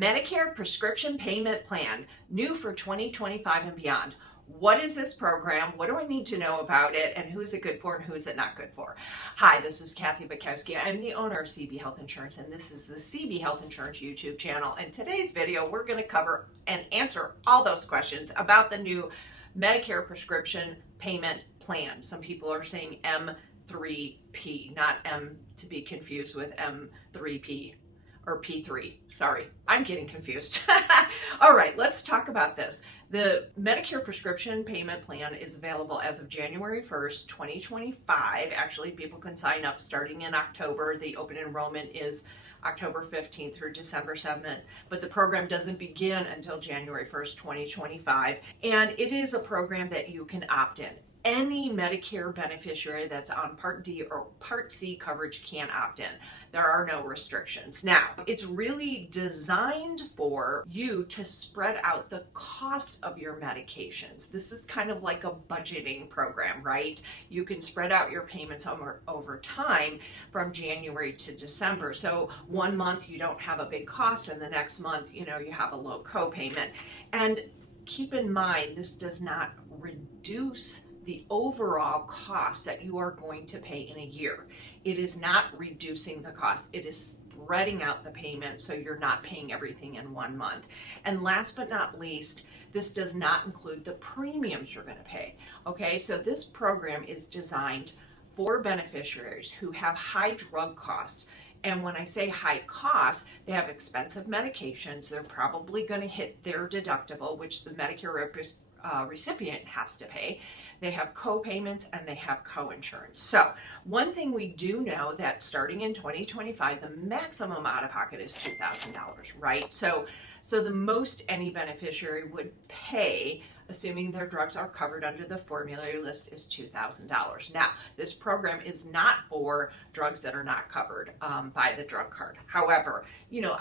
Medicare Prescription Payment Plan, new for 2025 and beyond. What is this program? What do I need to know about it? And who is it good for and who is it not good for? Hi, this is Kathy Bukowski. I'm the owner of CB Health Insurance, and this is the CB Health Insurance YouTube channel. In today's video, we're going to cover and answer all those questions about the new Medicare Prescription Payment Plan. Some people are saying M3P, not M to be confused with M3P. Or P3, sorry, I'm getting confused. All right, let's talk about this. The Medicare Prescription Payment Plan is available as of January 1st, 2025. Actually, people can sign up starting in October. The open enrollment is October 15th through December 7th, but the program doesn't begin until January 1st, 2025. And it is a program that you can opt in. Any Medicare beneficiary that's on Part D or Part C coverage can opt in. There are no restrictions. Now, it's really designed for you to spread out the cost of your medications. This is kind of like a budgeting program, right? You can spread out your payments over time from January to December. So 1 month you don't have a big cost, and the next month, you have a low copayment. And keep in mind, this does not reduce the overall cost that you are going to pay in a year. It is not reducing the cost. It is spreading out the payment so you're not paying everything in 1 month. And last but not least, this does not include the premiums you're going to pay. Okay, so this program is designed for beneficiaries who have high drug costs. And when I say high cost, they have expensive medications. They're probably going to hit their deductible, which the Medicare recipient has to pay. They have co-payments and they have co-insurance. So one thing we do know that starting in 2025, the maximum out-of-pocket is $2,000, right? So the most any beneficiary would pay, assuming their drugs are covered under the formulary list, is $2,000. Now, this program is not for drugs that are not covered by the drug card. However,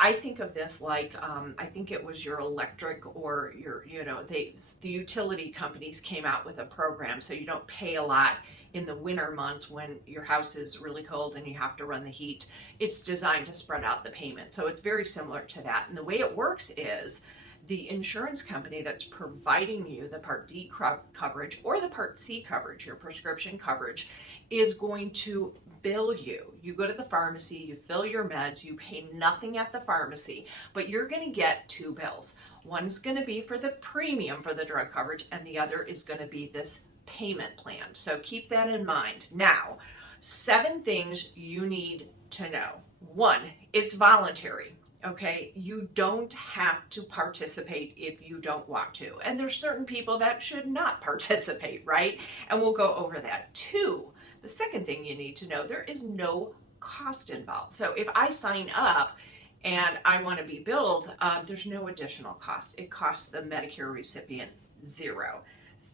I think of this like, I think it was your electric or your, the utility companies came out with a program so you don't pay a lot in the winter months when your house is really cold and you have to run the heat. It's designed to spread out the payment. So it's very similar to that. And the way it works is the insurance company that's providing you the Part D coverage or the Part C coverage, your prescription coverage, is going to bill you. You go to the pharmacy, you fill your meds, you pay nothing at the pharmacy, but you're going to get two bills. One's going to be for the premium for the drug coverage, and the other is going to be this payment plan. So keep that in mind. Now, 7 things you need to know. 1, it's voluntary. Okay, you don't have to participate if you don't want to. And there's certain people that should not participate, right? And we'll go over that. 2, the second thing you need to know, there is no cost involved. So if I sign up and I want to be billed, there's no additional cost. It costs the Medicare recipient 0.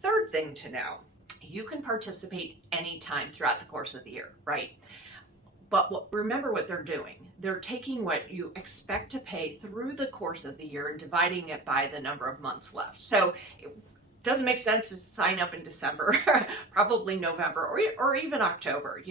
Third thing to know, you can participate anytime throughout the course of the year, right? But remember what they're doing. They're taking what you expect to pay through the course of the year and dividing it by the number of months left. So it doesn't make sense to sign up in December, probably November or even October.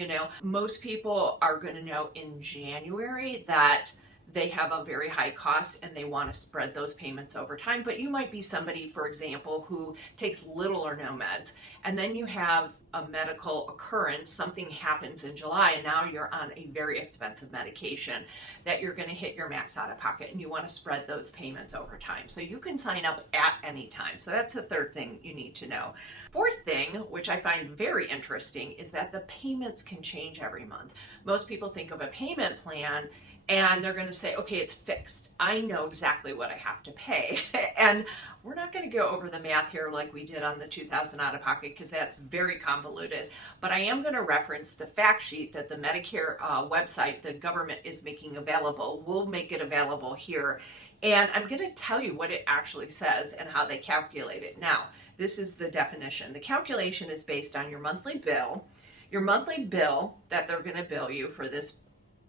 Most people are going to know in January that they have a very high cost and they want to spread those payments over time. But you might be somebody, for example, who takes little or no meds, and then you have a medical occurrence, something happens in July, and now you're on a very expensive medication that you're going to hit your max out of pocket, and you want to spread those payments over time. So you can sign up at any time. So that's the third thing you need to know. Fourth thing, which I find very interesting, is that the payments can change every month. Most people think of a payment plan and they're going to say, okay, it's fixed. I know exactly what I have to pay. And we're not going to go over the math here like we did on the $2,000 out of pocket because that's very convoluted. But I am going to reference the fact sheet that the Medicare website, the government is making available. We'll make it available here. And I'm going to tell you what it actually says and how they calculate it. Now, this is the definition. The calculation is based on your monthly bill. Your monthly bill that they're going to bill you for this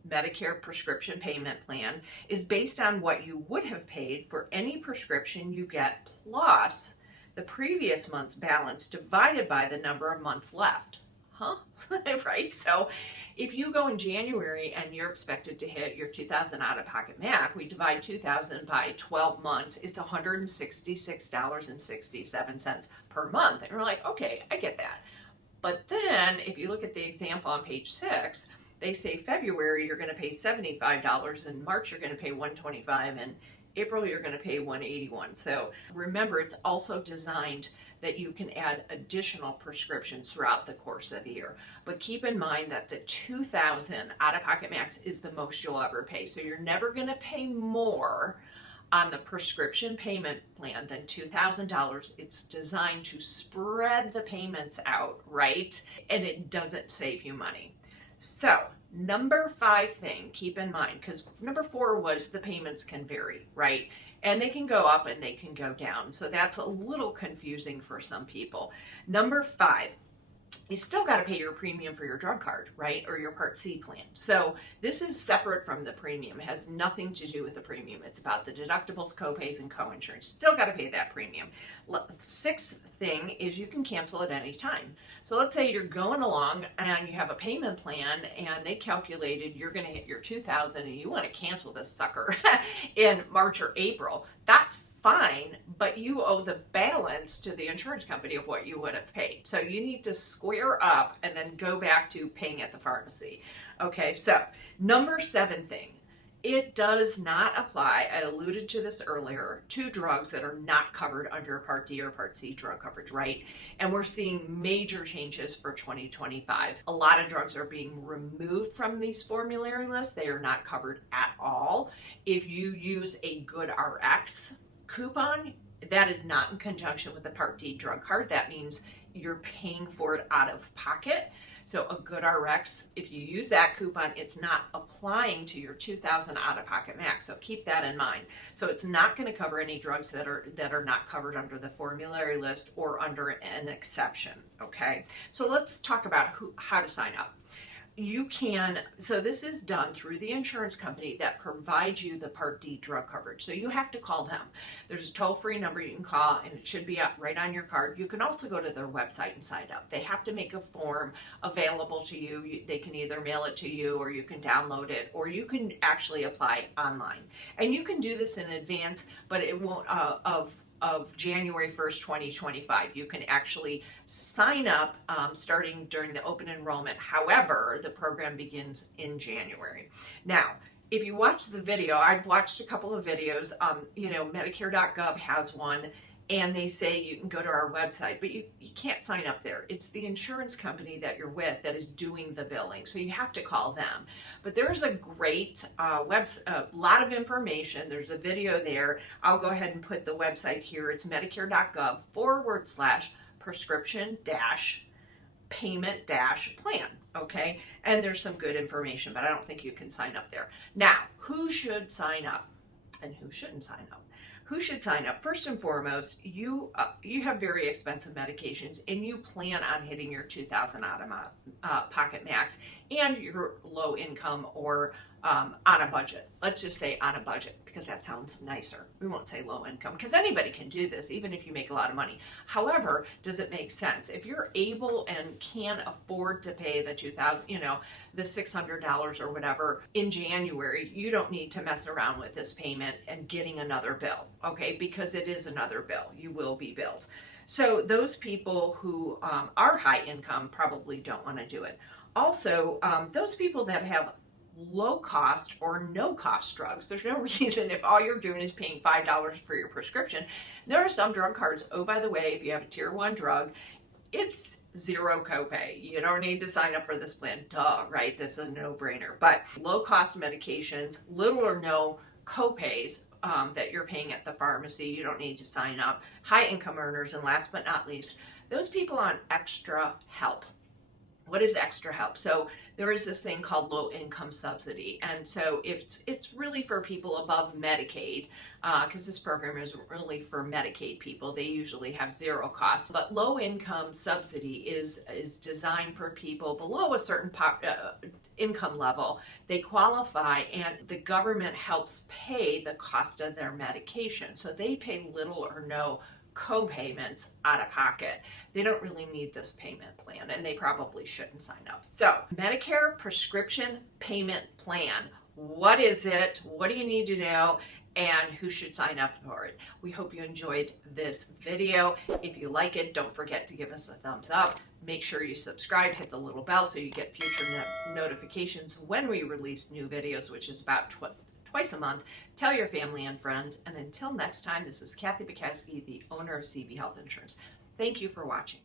Medicare Prescription Payment Plan is based on what you would have paid for any prescription you get plus the previous month's balance divided by the number of months left. huh? Right? So if you go in January and you're expected to hit your 2000 out-of-pocket max, we divide 2000 by 12 months, it's $166.67 per month. And we're like, okay, I get that. But then if you look at the example on page 6, they say February you're going to pay $75, in March you're going to pay $125, and April you're going to pay $181. So remember, it's also designed that you can add additional prescriptions throughout the course of the year. But keep in mind that the $2,000 out-of-pocket max is the most you'll ever pay. So you're never going to pay more on the prescription payment plan than $2,000. It's designed to spread the payments out, right? And it doesn't save you money. So number 5 thing, keep in mind, because number 4 was the payments can vary, right? And they can go up and they can go down. So that's a little confusing for some people. Number 5, you still got to pay your premium for your drug card, right? Or your Part C plan. So this is separate from the premium. It has nothing to do with the premium. It's about the deductibles, copays, and coinsurance. Still got to pay that premium. 6th thing is you can cancel at any time. So let's say you're going along and you have a payment plan and they calculated you're going to hit your 2000 and you want to cancel this sucker in March or April. That's fine, but you owe the balance to the insurance company of what you would have paid. So you need to square up and then go back to paying at the pharmacy. Okay, so number 7 thing, it does not apply, I alluded to this earlier, to drugs that are not covered under Part D or Part C drug coverage, right? And we're seeing major changes for 2025. A lot of drugs are being removed from these formulary lists. They are not covered at all. If you use a Good RX coupon, that is not in conjunction with the Part D drug card. That means you're paying for it out of pocket. So a Good RX, if you use that coupon, it's not applying to your 2000 out-of-pocket max. So keep that in mind. So it's not going to cover any drugs that are not covered under the formulary list or under an exception. Okay. So let's talk about how to sign up. You can, so this is done through the insurance company that provides you the Part D drug coverage. So you have to call them. There's a toll-free number you can call and it should be up right on your card. You can also go to their website and sign up. They have to make a form available to you. They can either mail it to you or you can download it or you can actually apply online. And you can do this in advance, but it won't, of January 1st, 2025. You can actually sign up starting during the open enrollment. However, the program begins in January. Now, if you watch the video, I've watched a couple of videos, Medicare.gov has one, and they say you can go to our website, but you can't sign up there. It's the insurance company that you're with that is doing the billing, so you have to call them. But there's a great website, a lot of information. There's a video there. I'll go ahead and put the website here. It's medicare.gov/prescription-payment-plan, okay? And there's some good information, but I don't think you can sign up there. Now, who should sign up and who shouldn't sign up? Who should sign up? First and foremost, you have very expensive medications and you plan on hitting your 2000 out-of-pocket max and you're low income or on a budget. Let's just say on a budget because that sounds nicer. We won't say low income because anybody can do this even if you make a lot of money. However, does it make sense? If you're able and can afford to pay the the $600 or whatever in January, you don't need to mess around with this payment and getting another bill, okay? Because it is another bill. You will be billed. So those people who are high income probably don't want to do it. Also, those people that have low cost or no cost drugs. There's no reason if all you're doing is paying $5 for your prescription. There are some drug cards, oh, by the way, if you have a tier 1 drug, it's zero copay. You don't need to sign up for this plan. Duh, right? This is a no-brainer. But low cost medications, little or no copays that you're paying at the pharmacy, you don't need to sign up. High income earners, and last but not least, those people on extra help. What is extra help? So there is this thing called low income subsidy. And so it's really for people above Medicaid, because this program is really for Medicaid people. They usually have zero cost. But low income subsidy is designed for people below a certain income level. They qualify and the government helps pay the cost of their medication. So they pay little or no co-payments out of pocket. They don't really need this payment plan, and they probably shouldn't sign up. So, Medicare Prescription Payment Plan. What is it? What do you need to know? And who should sign up for it? We hope you enjoyed this video. If you like it, don't forget to give us a thumbs up. Make sure you subscribe, hit the little bell so you get future notifications when we release new videos, which is about twice a month. Tell your family and friends. And until next time, this is Kathy Bukowski, the owner of CB Health Insurance. Thank you for watching.